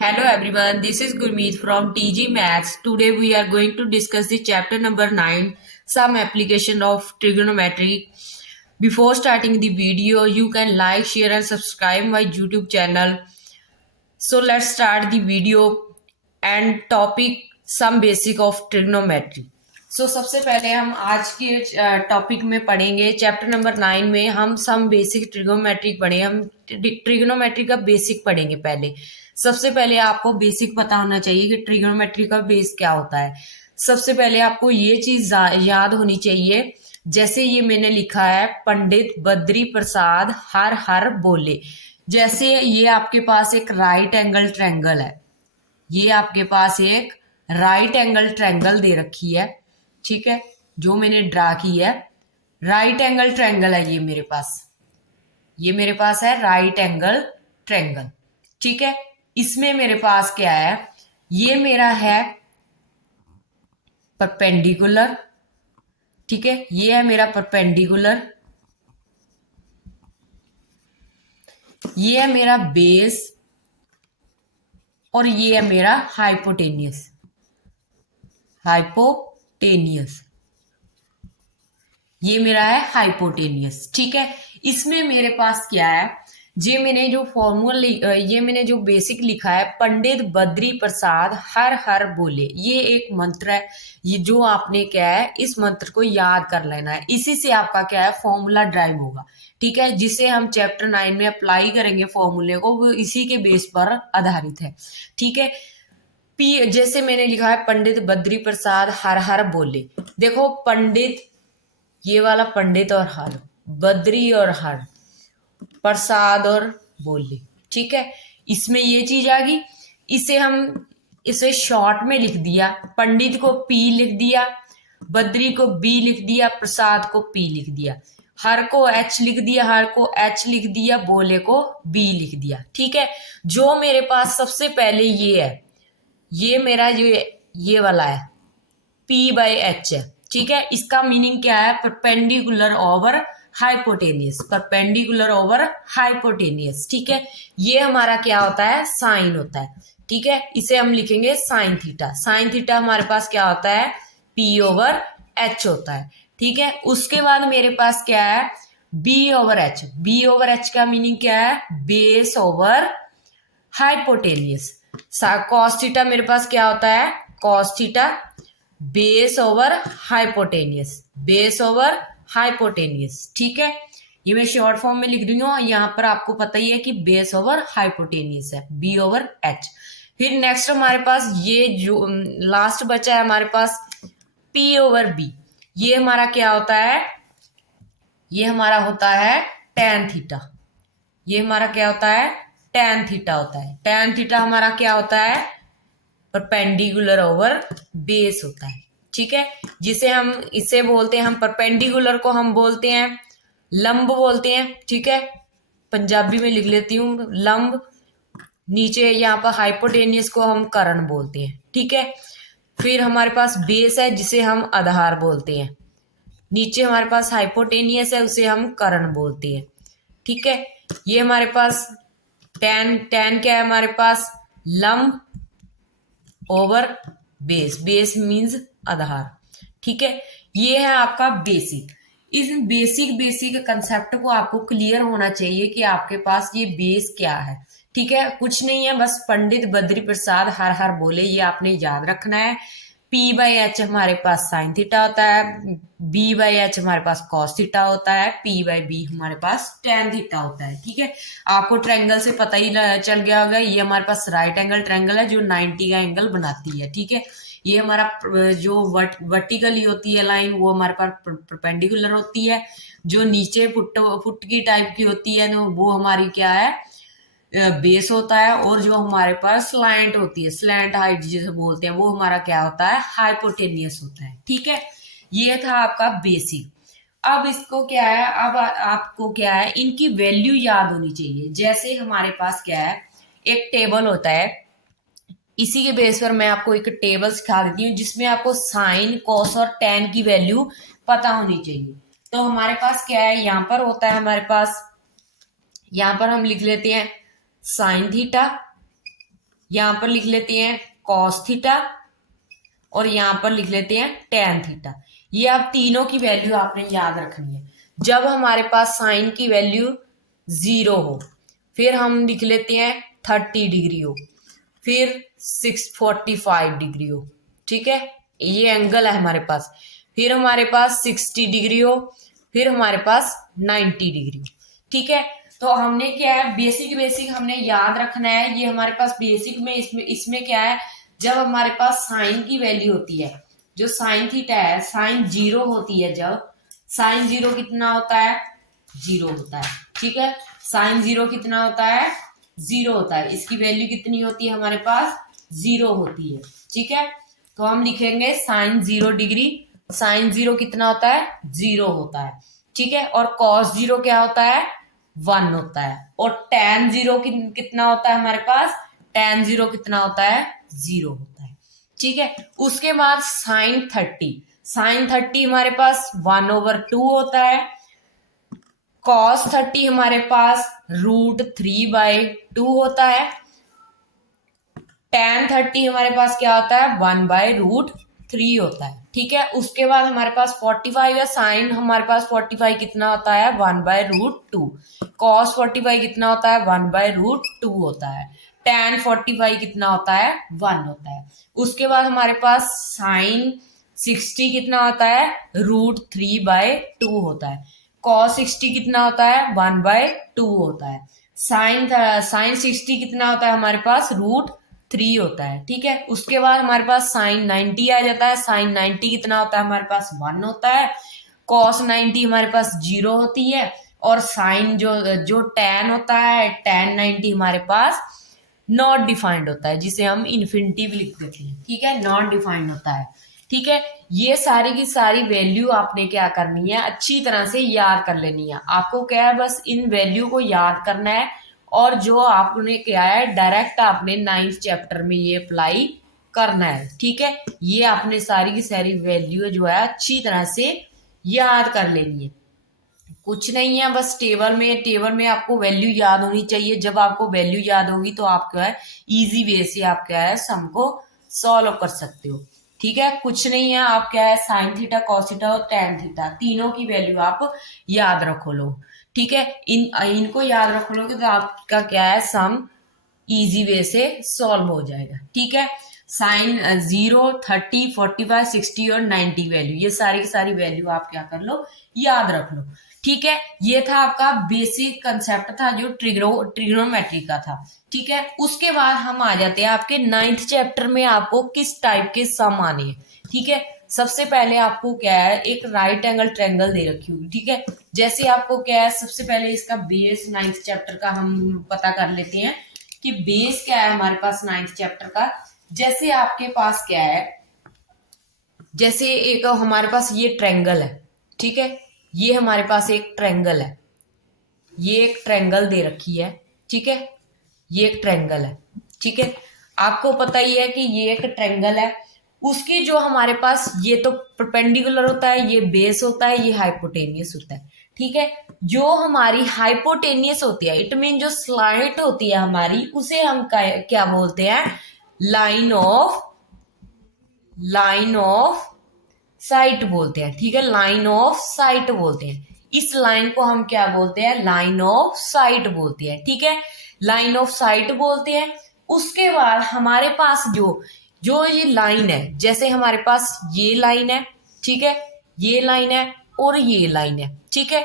Hello everyone, this is Gurmeet from TG Maths. Today we are going to discuss the chapter number 9, some application of trigonometry. Before starting the video, you can like, share and subscribe my YouTube channel. So let's start the video and topic some basic of trigonometry. सो सबसे पहले हम आज के topic में पढ़ेंगे chapter number 9 में हम some basic trigonometry पढ़े हम ट्रिग्नोमेट्री का बेसिक पढ़ेंगे पहले। सबसे पहले आपको बेसिक पता होना चाहिए कि ट्रिग्नोमेट्री का बेस क्या होता है। सबसे पहले आपको ये चीज याद होनी चाहिए, जैसे ये मैंने लिखा है पंडित बद्री प्रसाद हर हर बोले। जैसे ये आपके पास एक राइट एंगल ट्रायंगल है, ये आपके पास एक राइट एंगल ट्रायंगल दे रखी है, ठीक है, जो मैंने ड्रा की है राइट एंगल ट्रायंगल है। ये मेरे पास है राइट एंगल ट्रायंगल, ठीक है। इसमें मेरे पास क्या है, ये मेरा है परपेंडिकुलर, ठीक है, ये है मेरा परपेंडिकुलर, ये है मेरा बेस और ये है मेरा हाइपोटेनियस। ये मेरा है हाइपोटेनियस, ठीक है। इसमें मेरे पास क्या है, ये मैंने जो बेसिक लिखा है पंडित बद्री प्रसाद हर हर बोले, ये एक मंत्र है। ये जो आपने क्या है इस मंत्र को याद कर लेना है, इसी से आपका क्या है फॉर्मूला ड्राइव होगा, ठीक है, जिसे हम चैप्टर 9 में अप्लाई करेंगे फॉर्मूले को, वो इसी के बेस पर आधारित है, ठीक है। पी जैसे मैंने लिखा है पंडित बद्री प्रसाद हर हर बोले। देखो पंडित, ये वाला पंडित और हर, बद्री और हर, प्रसाद और बोले, ठीक है। इसमें ये चीज आ गई। इसे शॉर्ट में लिख दिया, पंडित को पी लिख दिया, बद्री को बी लिख दिया, प्रसाद को पी लिख दिया, हर को एच लिख दिया, बोले को बी लिख दिया, ठीक है। जो मेरे पास सबसे पहले ये है, ये मेरा ये वाला है P बाई एच है, ठीक है। इसका मीनिंग क्या है, परपेंडिकुलर ओवर हाइपोटेनियस, ठीक है। ये हमारा क्या होता है, साइन होता है, ठीक है। इसे हम लिखेंगे साइन थीटा हमारे पास क्या होता है, P ओवर एच होता है, ठीक है। उसके बाद मेरे पास क्या है, B ओवर एच का मीनिंग क्या है, base over hypotenuse. Cos theta मेरे पास क्या होता है, cos theta base over hypotenuse, ठीक है। ये मैं शॉर्ट फॉर्म में लिख रही हूँ, यहाँ पर आपको पता ही है कि बेस ओवर हाइपोटेनियस है, बी ओवर एच। फिर नेक्स्ट हमारे पास ये जो लास्ट बचा है हमारे पास पी ओवर बी, ये हमारा क्या होता है, ये हमारा होता है टेन थीटा। ये हमारा क्या होता है, टेन थीटा होता है। टेन थीटा हमारा क्या होता है, परपेंडिकुलर ओवर बेस होता है, ठीक है। जिसे हम इसे बोलते हैं, हम परपेंडिकुलर को हम बोलते हैं लंब बोलते हैं, ठीक है। पंजाबी में लिख लेती हूँ लंब, नीचे यहाँ पर हाइपोटेनियस को हम कर्ण बोलते हैं, ठीक है। फिर हमारे पास बेस है जिसे हम आधार बोलते हैं, नीचे हमारे पास हाइपोटेनियस है उसे हम कर्ण बोलते हैं, ठीक है। ये हमारे पास टेन क्या है हमारे पास, लंब ओवर बेस मीन्स आधार, ठीक है। ये है आपका बेसिक। इस बेसिक कंसेप्ट को आपको क्लियर होना चाहिए कि आपके पास ये बेस क्या है, ठीक है। कुछ नहीं है, बस पंडित बद्री प्रसाद हर हर बोले, ये आपने याद रखना है। P बाई एच हमारे पास साइन थीटा होता है, B बाई एच हमारे पास कॉस थीटा होता है, P बाई बी हमारे पास टेन थीटा होता है, ठीक है। आपको ट्रायंगल से पता ही चल गया होगा, ये हमारे पास राइट एंगल ट्रायंगल है जो 90 का एंगल बनाती है, ठीक है। ये हमारा जो वर्टिकली होती है लाइन वो हमारे पास परपेंडिकुलर होती है, जो नीचे फुट की टाइप की होती है वो हमारी क्या है, बेस होता है, और जो हमारे पास स्लैंट होती है, स्लैंट हाइट जिसे बोलते हैं, वो हमारा क्या होता है, हाइपोटेनियस होता है, ठीक है। ये था आपका बेसिक। अब इसको क्या है, अब आपको क्या है, इनकी वैल्यू याद होनी चाहिए। जैसे हमारे पास क्या है, एक टेबल होता है, इसी के बेस पर मैं आपको एक टेबल सिखा देती हूँ जिसमें आपको साइन कॉस और टेन की वैल्यू पता होनी चाहिए। तो हमारे पास क्या है, यहाँ पर होता है हमारे पास, यहाँ पर हम लिख लेते हैं साइन थीटा यहाँ पर लिख लेते हैं कॉस थीटा और यहाँ पर लिख लेते हैं टेन थीटा। ये आप तीनों की वैल्यू आपने याद रखनी है। जब हमारे पास साइन की वैल्यू 0 हो, फिर हम लिख लेते हैं 30 डिग्री हो, फिर 645 डिग्री हो, ठीक है, ये एंगल है हमारे पास। फिर हमारे पास 60 डिग्री हो, फिर हमारे पास 90 डिग्री हो, ठीक है। तो हमने क्या है, बेसिक बेसिक हमने याद रखना है। ये हमारे पास बेसिक में इसमें क्या है, जब हमारे पास साइन की वैल्यू होती है, जो साइन थीटा है, साइन 0 होती है, जब साइन 0 कितना होता है, 0 होता है, ठीक है। साइन 0 कितना होता है, 0 होता है। इसकी वैल्यू कितनी होती है हमारे पास, 0 होती है, ठीक है। तो हम लिखेंगे साइन 0 डिग्री, साइन 0 कितना होता है, 0 होता है, ठीक है। और कॉस 0 क्या होता है, 1 होता है। और tan 0 कितना होता है हमारे पास, tan 0 कितना होता है, 0 होता है, ठीक है। उसके बाद साइन 30, साइन 30 हमारे पास 1/2 होता है। कॉस 30 हमारे पास √3/2 होता है। tan 30 हमारे पास क्या होता है, 1/√3 होता है, ठीक है। उसके बाद हमारे पास 45 है, साइन हमारे पास 45 कितना होता है, 1/√2। कॉस 45 कितना होता है, 1/√2 होता है। tan 45 कितना होता है, 1 होता है। उसके बाद हमारे पास साइन 60 कितना होता है, √3/2 होता है। कॉस 60 कितना होता है, 1/2 होता है। साइन 60 कितना होता है हमारे पास, √3 होता है, ठीक है। उसके बाद हमारे पास साइन 90 आ जाता है। साइन 90 कितना होता है हमारे पास, 1 होता है। कॉस 90 हमारे पास 0 होती है। और साइन जो जो tan होता है, tan 90 हमारे पास नॉट डिफाइंड होता है, जिसे हम इन्फिनिटी भी लिख देते हैं, ठीक है, नॉट डिफाइंड होता है, ठीक है। ये सारी की सारी वैल्यू आपने क्या करनी है, अच्छी तरह से याद कर लेनी है। आपको क्या है, बस इन वैल्यू को याद करना है। और जो आपने क्या है, डायरेक्ट आपने 9th चैप्टर में ये अप्लाई करना है, ठीक है। ये आपने सारी की सारी वैल्यू जो है अच्छी तरह से याद कर लेनी है। कुछ नहीं है, बस टेबल में आपको वैल्यू याद होनी चाहिए। जब आपको वैल्यू याद होगी तो आप क्या है, इजी वे से आप क्या है, सम को सॉल्व कर सकते हो, ठीक है। कुछ नहीं है, आप क्या है, साइन थीटा, कॉस थीटा और टैन थीटा तीनों की वैल्यू आप याद रखो लो, ठीक है। इनको याद रख लोगे तो आपका क्या है, सम इजी वे से सॉल्व हो जाएगा, ठीक है। साइन 0, 30, 45, 60 और 90 वैल्यू, ये सारी की सारी वैल्यू आप क्या कर लो, याद रख लो, ठीक है। ये था आपका बेसिक कंसेप्ट था जो ट्रिग्नोमेट्री का था, ठीक है। उसके बाद हम आ जाते हैं आपके 9th चैप्टर में, आपको किस टाइप के सम आने हैं, ठीक है। सबसे पहले आपको क्या है, एक राइट एंगल ट्रायंगल दे रखी होगी, ठीक है। जैसे आपको क्या है, सबसे पहले इसका बेस 9th चैप्टर का हम पता कर लेते हैं कि बेस क्या है हमारे पास 9th चैप्टर का। जैसे आपके पास क्या है, जैसे एक हमारे पास ये ट्रायंगल है, ठीक है, ये हमारे पास एक ट्रायंगल है, ये एक ट्रायंगल दे रखी है, ठीक है, ये एक ट्रायंगल है, ठीक है। आपको पता ही है कि ये एक ट्रायंगल है, उसकी जो हमारे पास ये तो परपेंडिकुलर होता है, ये बेस होता है, ये हाइपोटेनियस होता है, ठीक है। जो हमारी हाइपोटेनियस होती है, इट मीन जो स्लाइट होती है हमारी, उसे हम क्या बोलते हैं, लाइन ऑफ साइट बोलते हैं, ठीक है, लाइन ऑफ साइट बोलते हैं। इस लाइन को हम क्या बोलते हैं, लाइन ऑफ साइट बोलते हैं, ठीक है, लाइन ऑफ साइट बोलते हैं। उसके बाद हमारे पास जो जो ये लाइन है, जैसे हमारे पास ये लाइन है, ठीक है, ये लाइन है और ये लाइन है, ठीक है।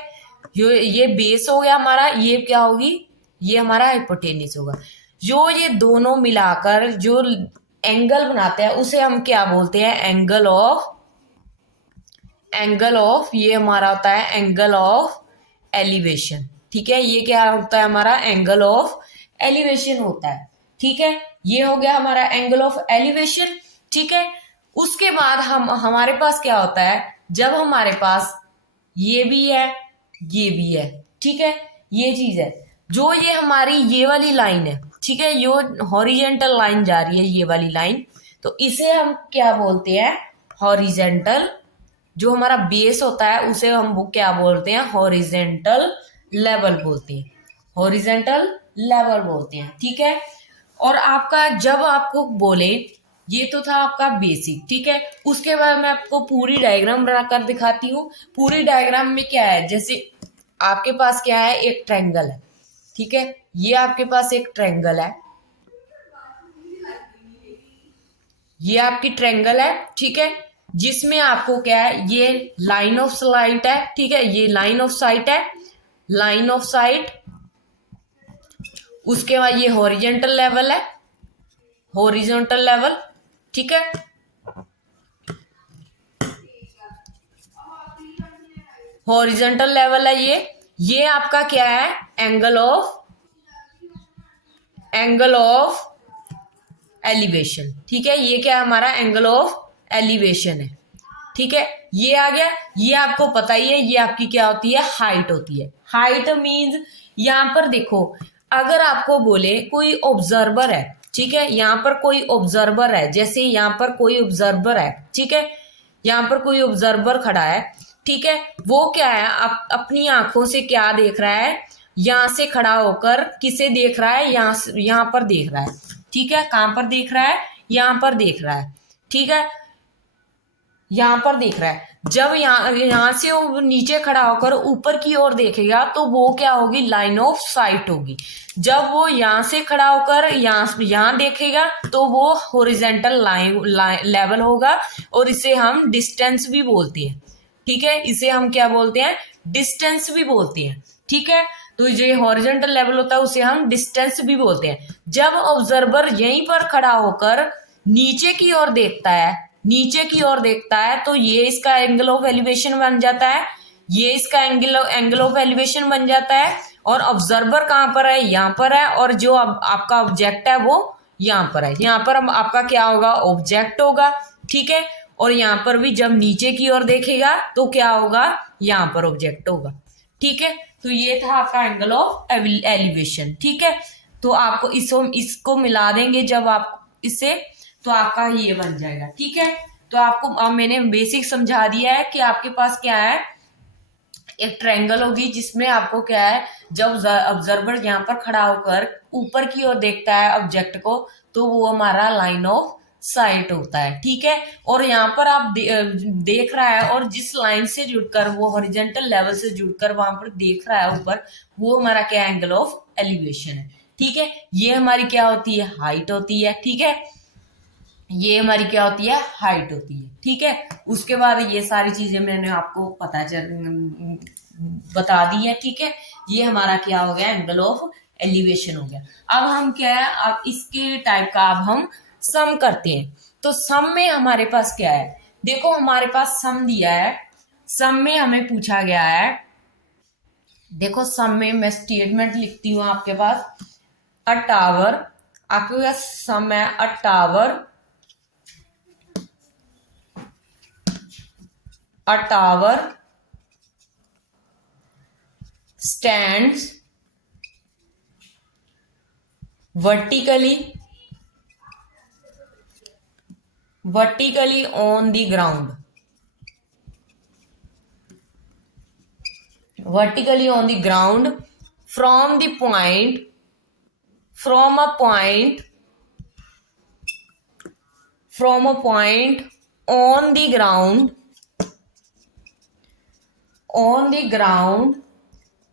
ये बेस हो गया हमारा, ये क्या होगी, ये हमारा हाइपोटेनियस होगा। जो ये दोनों मिलाकर जो एंगल बनाते हैं उसे हम क्या बोलते हैं, एंगल ऑफ ये हमारा होता है एंगल ऑफ एलिवेशन, ठीक है। ये क्या होता है हमारा, एंगल ऑफ एलिवेशन होता है, ठीक है। ये हो गया हमारा एंगल ऑफ एलिवेशन, ठीक है। उसके बाद हमारे पास क्या होता है, जब हमारे पास ये भी है, ये भी है, ठीक है, ये चीज है। जो ये हमारी ये वाली लाइन है, ठीक है, जो हॉरिजेंटल लाइन जा रही है, ये वाली लाइन, तो इसे हम क्या बोलते हैं, हॉरिजेंटल। जो हमारा बेस होता है उसे हम वो क्या बोलते हैं, हॉरिजेंटल लेवल बोलते हैं, हॉरिजेंटल लेवल बोलते हैं, ठीक है। और आपका जब आपको बोले, ये तो था आपका बेसिक, ठीक है। उसके बाद मैं आपको पूरी डायग्राम बनाकर दिखाती हूँ। पूरी डायग्राम में क्या है, जैसे आपके पास क्या है, एक ट्रायंगल है, ठीक है। ये आपके पास एक ट्रायंगल है, ये आपकी ट्रायंगल है, ठीक है। जिसमें आपको क्या है, ये लाइन ऑफ साइट है, ठीक है, ये लाइन ऑफ साइट है, लाइन ऑफ साइट। उसके बाद ये हॉरिजेंटल लेवल है, हॉरिजॉन्टल लेवल, ठीक है। हॉरिजॉन्टल लेवल है ये आपका क्या है, एंगल ऑफ एलिवेशन, ठीक है। ये क्या है, हमारा एंगल ऑफ एलिवेशन है, ठीक है। ये आ गया। ये आपको पता ही है, ये आपकी क्या होती है, हाइट होती है। हाइट मीन्स यहां पर देखो, अगर आपको बोले कोई ऑब्जर्वर है, ठीक है, यहां पर कोई ऑब्जर्वर है, जैसे यहां पर कोई ऑब्जर्वर है, ठीक है, यहां पर कोई ऑब्जर्वर खड़ा है, ठीक है। वो क्या है, अपनी आंखों से क्या देख रहा है, यहां से खड़ा होकर किसे देख रहा है, यहां पर देख रहा है, ठीक है। कहां पर देख रहा है, यहां पर देख रहा है, ठीक है, यहां पर देख रहा है। जब यहां से वो नीचे खड़ा होकर ऊपर की ओर देखेगा तो वो क्या होगी, लाइन ऑफ साइट होगी। जब वो यहां से खड़ा होकर यहां देखेगा तो वो हॉरिजॉन्टल लेवल होगा, और इसे हम डिस्टेंस भी बोलते हैं, ठीक है। इसे हम क्या बोलते हैं, डिस्टेंस भी बोलते हैं, ठीक है। तो जो हॉरिजॉन्टल लेवल होता है उसे हम डिस्टेंस भी बोलते हैं। जब ऑब्जर्वर यहीं पर खड़ा होकर नीचे की ओर देखता है, नीचे की ओर देखता है, तो ये इसका एंगल ऑफ एलिवेशन बन जाता है, ये इसका एंगल ऑफ एलिवेशन बन जाता है। और ऑब्जर्वर कहां पर है, यहां पर है, और जो आपका ऑब्जेक्ट है वो यहां पर है। यहां पर हम आपका क्या होगा, ऑब्जेक्ट होगा, ठीक है। और यहां पर भी जब नीचे की ओर देखेगा तो क्या होगा, यहां पर ऑब्जेक्ट होगा, ठीक है। तो ये था आपका एंगल ऑफ एलिवेशन, ठीक है। तो आपको इसको मिला देंगे जब आप इसे, तो आपका ये बन जाएगा, ठीक है। तो आपको अब मैंने बेसिक समझा दिया है कि आपके पास क्या है, एक ट्रायंगल होगी जिसमें आपको क्या है, जब ऑब्जर्वर यहाँ पर खड़ा होकर ऊपर की ओर देखता है ऑब्जेक्ट को, तो वो हमारा लाइन ऑफ साइट होता है, ठीक है। और यहाँ पर आप देख रहा है, और जिस लाइन से जुड़कर वो हॉरिजॉन्टल लेवल से जुड़कर वहां पर देख रहा है ऊपर, वो हमारा क्या एंगल ऑफ एलिवेशन है, ठीक है। ये हमारी क्या होती है, हाइट होती है, ठीक है। ये हमारी क्या होती है, हाइट होती है, ठीक है। उसके बाद ये सारी चीजें मैंने आपको बता दी है, ठीक है। ये हमारा क्या हो गया, एंगल ऑफ एलिवेशन हो गया। अब हम क्या है, अब इसके टाइप का अब हम सम करते हैं। तो सम में हमारे पास क्या है, देखो हमारे पास सम दिया है। सम में हमें पूछा गया है, देखो सम में मैं स्टेटमेंट लिखती हूँ आपके पास, अ टावर, आपके पास सम है, अ tower, a tower stands vertically on the ground, vertically on the ground from the point, from a point on the ground,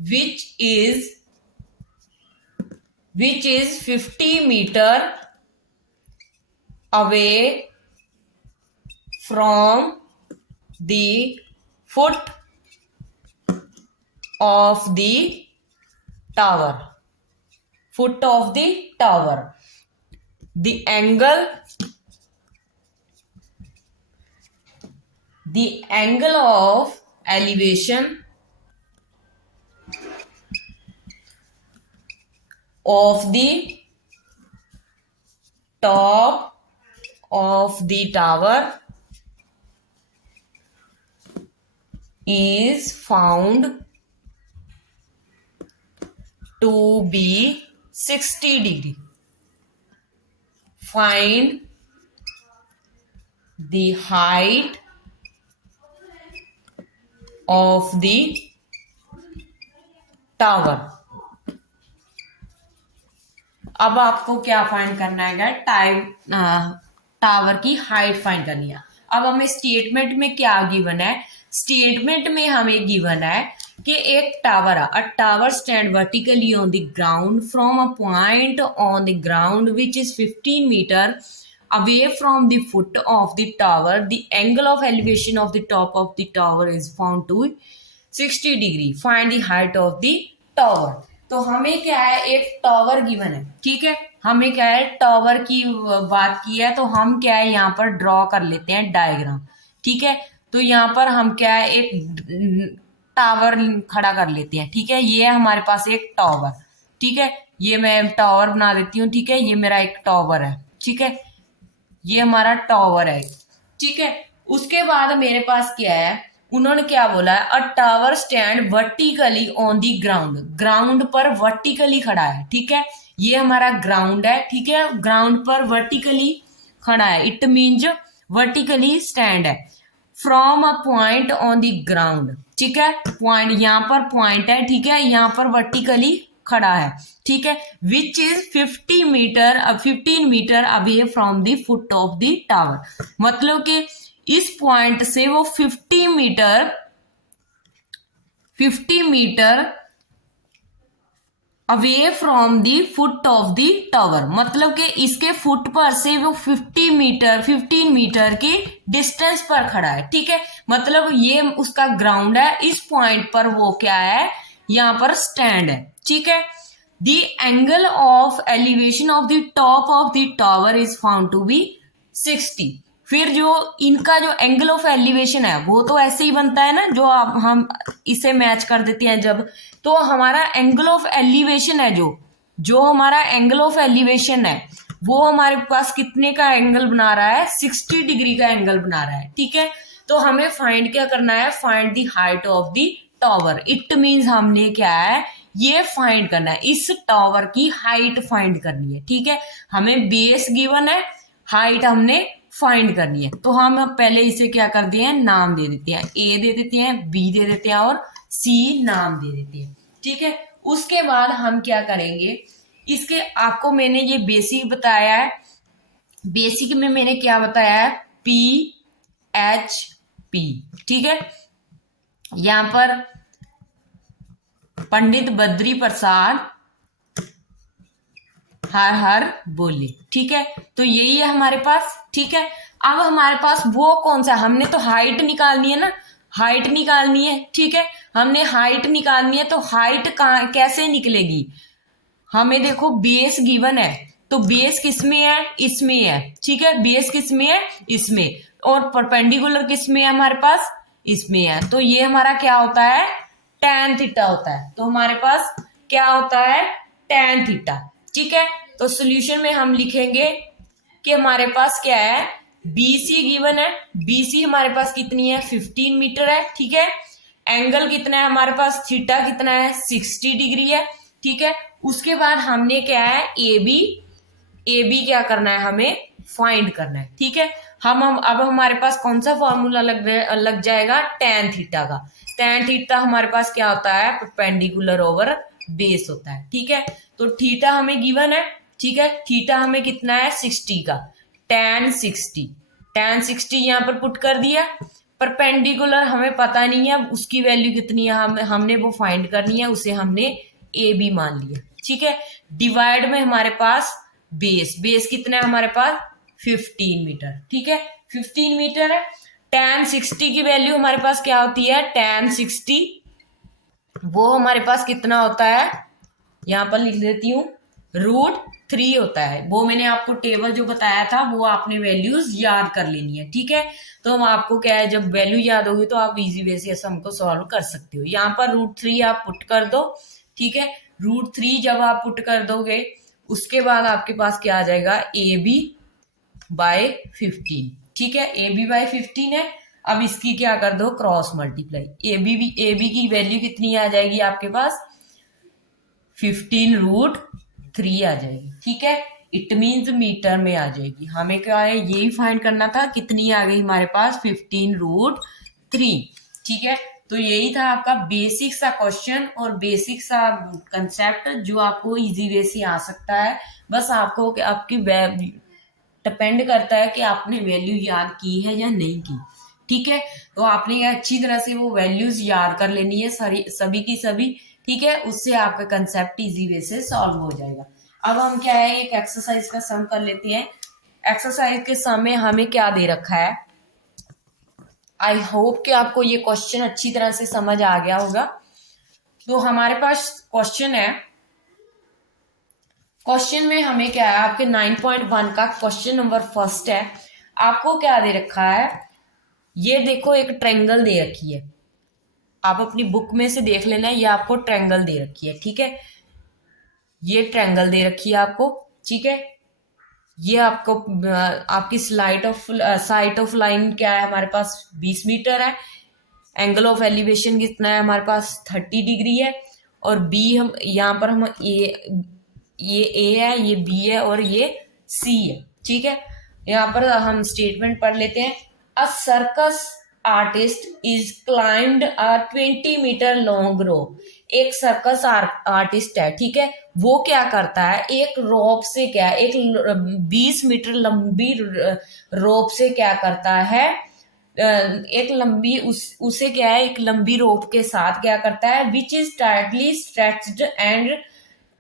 which is 50 meter away from the foot of the tower, the angle of elevation of the top of the tower is found to be 60 degree. Find the height of the tower. अब आपको क्या find करना है, tower की height find करनी है। अब हमें स्टेटमेंट में क्या गिवन है, स्टेटमेंट में हमें गिवन है कि एक tower, a tower stand vertically on the ground from a point on the ground which is 15 metre away from the foot of the tower. The angle of elevation of the top of the tower is found to 60 degree. Find the height of the tower. तो हमें क्या है, एक tower given है, ठीक है, हमें क्या है टावर की बात की है, तो हम क्या है यहाँ पर ड्रॉ कर लेते हैं डायग्राम, ठीक है। तो यहाँ पर हम क्या है एक टावर खड़ा कर लेते हैं, ठीक है। ये है हमारे पास एक टावर, ठीक है, ये मैं टावर बना देती हूँ, ठीक है, ये मेरा एक टावर है, ठीक है, ये हमारा टावर है, ठीक है। उसके बाद मेरे पास क्या है, उन्होंने क्या बोला है, अ tower stand vertically on the ground, ground पर वर्टिकली खड़ा है, ठीक है, ये हमारा ग्राउंड है, ठीक है, ग्राउंड पर वर्टिकली खड़ा है, इट मीन्स वर्टिकली स्टैंड है, from a point on the ground, ठीक है, पॉइंट यहाँ पर पॉइंट है, ठीक है, यहाँ पर वर्टिकली खड़ा है, ठीक है, which is 15 metre away from the foot of the tower, मतलब कि इस पॉइंट से वो 50 metre away from the foot of the tower, मतलब कि इसके फुट पर से वो 15 मीटर की डिस्टेंस पर खड़ा है, ठीक है, मतलब ये उसका ग्राउंड है, इस पॉइंट पर वो क्या है, यहाँ पर स्टैंड है, ठीक है। The angle of elevation of the top of the tower is found to be 60। फिर जो इनका जो एंगल ऑफ एलिवेशन है वो तो ऐसे ही बनता है ना, जो हम इसे मैच कर देते हैं जब, तो हमारा एंगल ऑफ एलिवेशन है, जो हमारा एंगल ऑफ एलिवेशन है वो हमारे पास कितने का एंगल बना रहा है, 60 डिग्री का एंगल बना रहा है, ठीक है। तो हमें फाइंड क्या करना है, find the height of the tower, it means हमने क्या है ये फाइंड करना है, इस टावर की हाइट फाइंड करनी है, ठीक है। हमें बेस गिवन है, हाइट हमने फाइंड करनी है, तो हम पहले इसे क्या कर दिए हैं, नाम दे देते हैं, ए दे देते हैं, बी दे देते हैं और सी नाम दे देते हैं, ठीक है। उसके बाद हम क्या करेंगे, इसके आपको मैंने ये बेसिक बताया है, बेसिक में मैंने क्या बताया है, पी एच पी, ठीक है। यहां पर पंडित बद्री प्रसाद हर हर बोले, ठीक है, तो यही है हमारे पास, ठीक है। अब हमारे पास वो कौन सा, हमने तो हाइट निकालनी है ना, हाइट निकालनी है, ठीक है, हमने हाइट निकालनी है, तो हाइट कैसे निकलेगी, हमें देखो बेस गिवन है, तो बेस किसमें है, इसमें है, ठीक है, बेस किसमें है, इसमें, और परपेंडिकुलर किसमें है हमारे पास, इसमें है, तो ये हमारा क्या होता है, tan थीटा होता है, तो हमारे पास क्या होता है, tan थीटा, ठीक है। तो सॉल्यूशन में हम लिखेंगे कि हमारे पास क्या है, BC गिवन है, BC हमारे पास कितनी है, 15 मीटर है, ठीक है, एंगल कितना है हमारे पास, थीटा कितना है, 60 डिग्री है, ठीक है। उसके बाद हमने क्या है, AB क्या करना है, हमें फाइंड करना है, ठीक है। हम अब हमारे पास कौन सा फॉर्मूला लग जाएगा, tan थीटा का, tan थीटा हमारे पास क्या होता है, परपेंडिकुलर ओवर बेस होता है, ठीक है। तो थीटा हमें गिवन है, ठीक है, थीटा हमें कितना है, 60 का, tan 60 यहाँ पर पुट कर दिया, परपेंडिकुलर हमें पता नहीं है उसकी वैल्यू कितनी है, हमने वो फाइंड करनी है, उसे हमने ए बी मान लिया, ठीक है। डिवाइड में हमारे पास बेस कितना है हमारे पास, 15 मीटर, ठीक है, 15 मीटर है। tan 60 की वैल्यू हमारे पास क्या होती है, tan 60 वो हमारे पास कितना होता है, यहां पर लिख देती हूँ, √3 होता है, वो मैंने आपको टेबल जो बताया था वो आपने वैल्यूज याद कर लेनी है, ठीक है। तो हम आपको क्या है, जब वैल्यू याद होगी तो आप इजी वे से सम को सॉल्व कर सकते हो। यहाँ पर √3 आप पुट कर दो, ठीक है, √3 जब आप पुट कर दोगे उसके बाद आपके पास क्या आ जाएगा, AB/15, ठीक है, AB/15 है। अब इसकी क्या कर दो, क्रॉस मल्टीप्लाई, AB की वैल्यू कितनी आ जाएगी आपके पास, 15√3 आ जाएगी, ठीक है, इट मीन्स मीटर में आ जाएगी। हमें क्या है, यही फाइंड करना था, कितनी आ गई हमारे पास, 15√3, ठीक है। तो यही था आपका बेसिक सा क्वेश्चन और बेसिक सा कंसेप्ट जो आपको इजी वे से आ सकता है। बस आपको आपकी डिपेंड करता है कि आपने वैल्यू याद की है या नहीं की। ठीक है, तो आपने अच्छी तरह से वो वैल्यूज याद कर लेनी है सारी सभी की सभी। ठीक है, उससे आपका कंसेप्ट इजी वे से सॉल्व हो जाएगा। अब हम क्या है एक एक्सरसाइज का सम कर लेते हैं। एक्सरसाइज के सम में हमें क्या दे रखा है, आई होप कि आपको ये क्वेश्चन अच्छी तरह से समझ आ गया होगा। तो हमारे पास क्वेश्चन है, क्वेश्चन में हमें क्या है आपके 9.1 का क्वेश्चन नंबर फर्स्ट है। आपको क्या दे रखा है, ये देखो एक ट्रायंगल दे रखी है, आप अपनी बुक में से देख लेना, ये आपको ट्रायंगल दे रखी है। ठीक है, ये ट्रायंगल दे रखी है आपको। ठीक है, ये आपको आपकी साइट ऑफ लाइन क्या है हमारे पास 20 मीटर है। एंगल ऑफ एलिवेशन कितना है हमारे पास 30 डिग्री है। और बी हम यहाँ पर हम ये ए है, ये बी है और ये सी है। ठीक है, यहाँ पर हम स्टेटमेंट पढ़ लेते हैं। A circus artist is climbed a 20 metre long rope. एक सर्कस आर्टिस्ट है, ठीक है, वो क्या करता है एक रोप से क्या एक 20 मीटर लंबी रोप से क्या करता है, एक लंबी उसे क्या है एक लंबी रोप के साथ क्या करता है which is tightly stretched and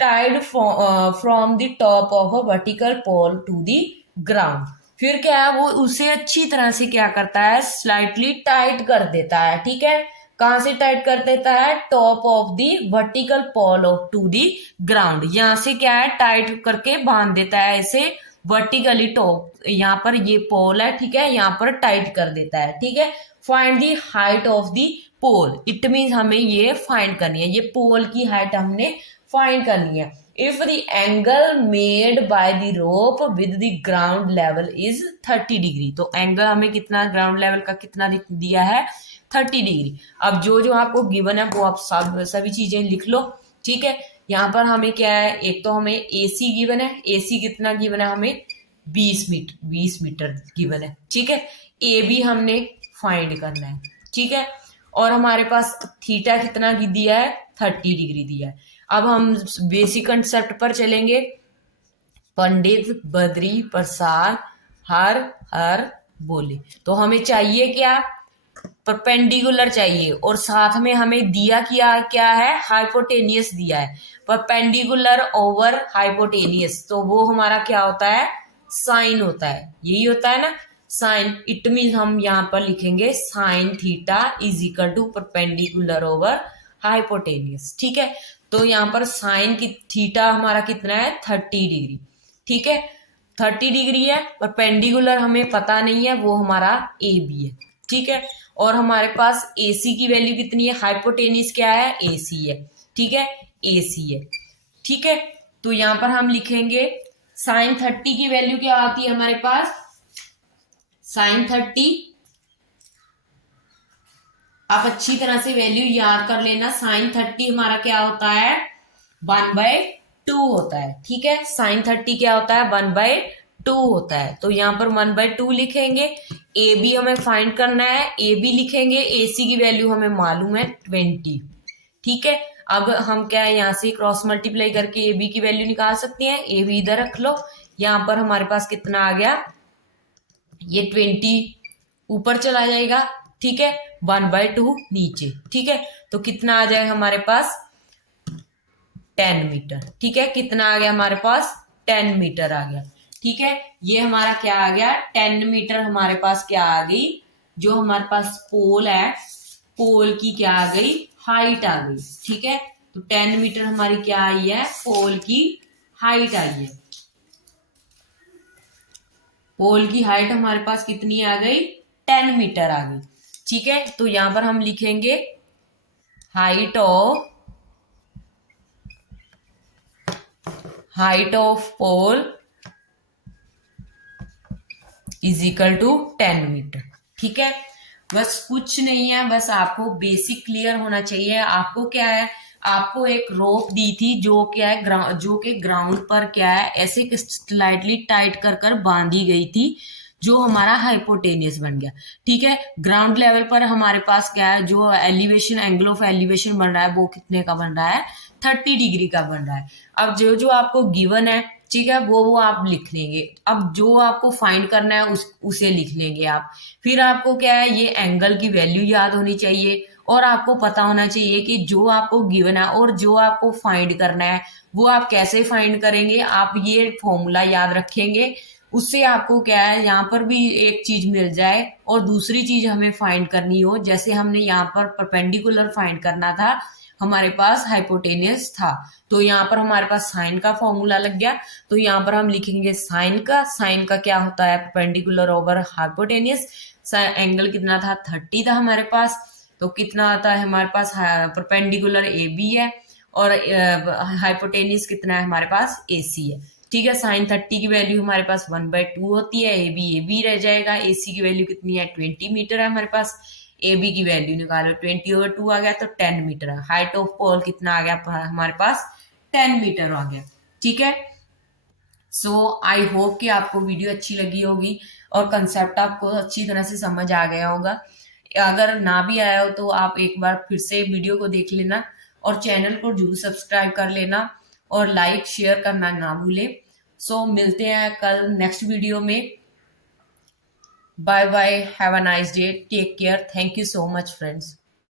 tied from the top of a vertical pole to the ground. फिर क्या है वो उसे अच्छी तरह से क्या करता है स्लाइटली टाइट कर देता है। ठीक है, कहां से टाइट कर देता है, top of the vertical pole of to the ground, यहां से क्या है टाइट करके बांध देता है इसे वर्टिकली टॉप, यहाँ पर ये पोल है, ठीक है, यहाँ पर टाइट कर देता है। ठीक है, find the height of the pole, it mean हमें ये फाइंड करनी है, ये पोल की हाइट हमने फाइंड करनी है। If the angle made by the rope with the ground level is 30 degree, तो एंगल हमें कितना ग्राउंड लेवल का कितना दिया है 30 डिग्री। अब जो जो आपको गिवन है वो आप सभी चीजें लिख लो। ठीक है, यहाँ पर हमें क्या है एक तो हमें AC गिवन है, AC कितना गिवन है हमें 20 मीटर गिवन है। ठीक है, AB हमने फाइंड करना है। ठीक है, और हमारे पास थीटा कितना दिया है 30 डिग्री दिया है। अब हम बेसिक कंसेप्ट पर चलेंगे। पंडित बद्री प्रसाद हर हर बोले, तो हमें चाहिए क्या परपेंडिकुलर चाहिए और साथ में हमें दिया क्या है हाइपोटेनियस दिया है, परपेंडिकुलर ओवर हाइपोटेनियस, तो वो हमारा क्या होता है साइन होता है, यही होता है ना साइन। इट मीन हम यहाँ पर लिखेंगे sine theta is equal to perpendicular over hypotenuse. ठीक है, तो यहाँ पर साइन की थीटा हमारा कितना है 30 डिग्री। ठीक है, 30 डिग्री है, परपेंडिकुलर हमें पता नहीं है वो हमारा AB है। ठीक है, और हमारे पास AC की वैल्यू कितनी है, हाइपोटेनियस क्या है AC है। ठीक है, AC है। ठीक है, तो यहां पर हम लिखेंगे साइन 30 की वैल्यू क्या आती है हमारे पास, साइन 30 आप अच्छी तरह से वैल्यू याद कर लेना। साइन 30 हमारा क्या होता है 1/2 होता है। ठीक है, साइन 30 क्या होता है 1/2 होता है, तो यहाँ पर 1/2 लिखेंगे। AB हमें फाइंड करना है, AB लिखेंगे, AC की वैल्यू हमें मालूम है 20। ठीक है, अब हम क्या है यहाँ से क्रॉस मल्टीप्लाई करके AB की वैल्यू निकाल सकते हैं। AB इधर रख लो, यहाँ पर हमारे पास कितना आ गया ये 20 ऊपर चला जाएगा। ठीक है, 1/2 नीचे। ठीक है, तो कितना आ जाएगा हमारे पास 10 मीटर। ठीक है, कितना आ गया हमारे पास 10 मीटर आ गया। ठीक है, ये हमारा क्या आ गया 10 मीटर हमारे पास क्या आ गई, जो हमारे पास पोल है पोल की क्या आ गई हाइट आ गई। ठीक है, तो 10 मीटर हमारी क्या आई है पोल की हाइट आई है। पोल की हाइट हमारे पास कितनी आ गई 10 मीटर आ गई। ठीक है, तो यहां पर हम लिखेंगे height of pole is equal to 10 metre. ठीक है, बस कुछ नहीं है, बस आपको बेसिक क्लियर होना चाहिए। आपको क्या है आपको एक रोप दी थी जो क्या है जो कि ग्राउंड पर क्या है ऐसे स्लाइटली टाइट कर बांधी गई थी, जो हमारा हाइपोटेनियस बन गया। ठीक है, ग्राउंड लेवल पर हमारे पास क्या है, जो एलिवेशन, एंगल ऑफ एलिवेशन बन रहा है वो कितने का बन रहा है, 30 डिग्री का बन रहा है। अब जो जो आपको गिवन है, ठीक है, वो आप लिख लेंगे। अब जो आपको फाइंड करना है उसे लिख लेंगे आप। फिर आपको क्या है, ये एंगल की वैल्यू याद होनी चाहिए और आपको पता होना चाहिए कि जो आपको गिवन है और जो आपको फाइंड करना है वो आप कैसे फाइंड करेंगे। आप ये फॉर्मूला याद रखेंगे, उससे आपको क्या है, यहाँ पर भी एक चीज मिल जाए और दूसरी चीज हमें फाइंड करनी हो। जैसे हमने यहाँ पर परपेंडिकुलर फाइंड करना था, हमारे पास हाइपोटेनियस था, तो यहाँ पर हमारे पास साइन का फॉर्मूला लग गया। तो यहाँ पर हम लिखेंगे साइन का क्या होता है, परपेंडिकुलर ओवर हाइपोटेनियस। एंगल कितना था, 30 था हमारे पास। तो कितना आता है हमारे पास, परपेंडिकुलर ए बी है और हाइपोटेनियस कितना है हमारे पास, ए सी है। ठीक है, साइन 30 की वैल्यू हमारे पास 1/2 होती है, ए बी रह जाएगा। ए सी की वैल्यू कितनी है, 20 मीटर है हमारे पास। ए बी की वैल्यू निकालो, 20/2 आ गया तो 10 मीटर है। हाइट ऑफ पोल कितना आ गया हमारे पास, 10 मीटर आ गया। ठीक है, सो आई होप कि आपको वीडियो अच्छी लगी होगी और कंसेप्ट आपको अच्छी तरह से समझ आ गया होगा। अगर ना भी आया हो तो आप एक बार फिर से वीडियो को देख लेना और चैनल को जरूर सब्सक्राइब कर लेना और लाइक शेयर करना ना भूलें। सो मिलते हैं कल नेक्स्ट वीडियो में। Bye bye, have a nice day, take care, thank you so much friends.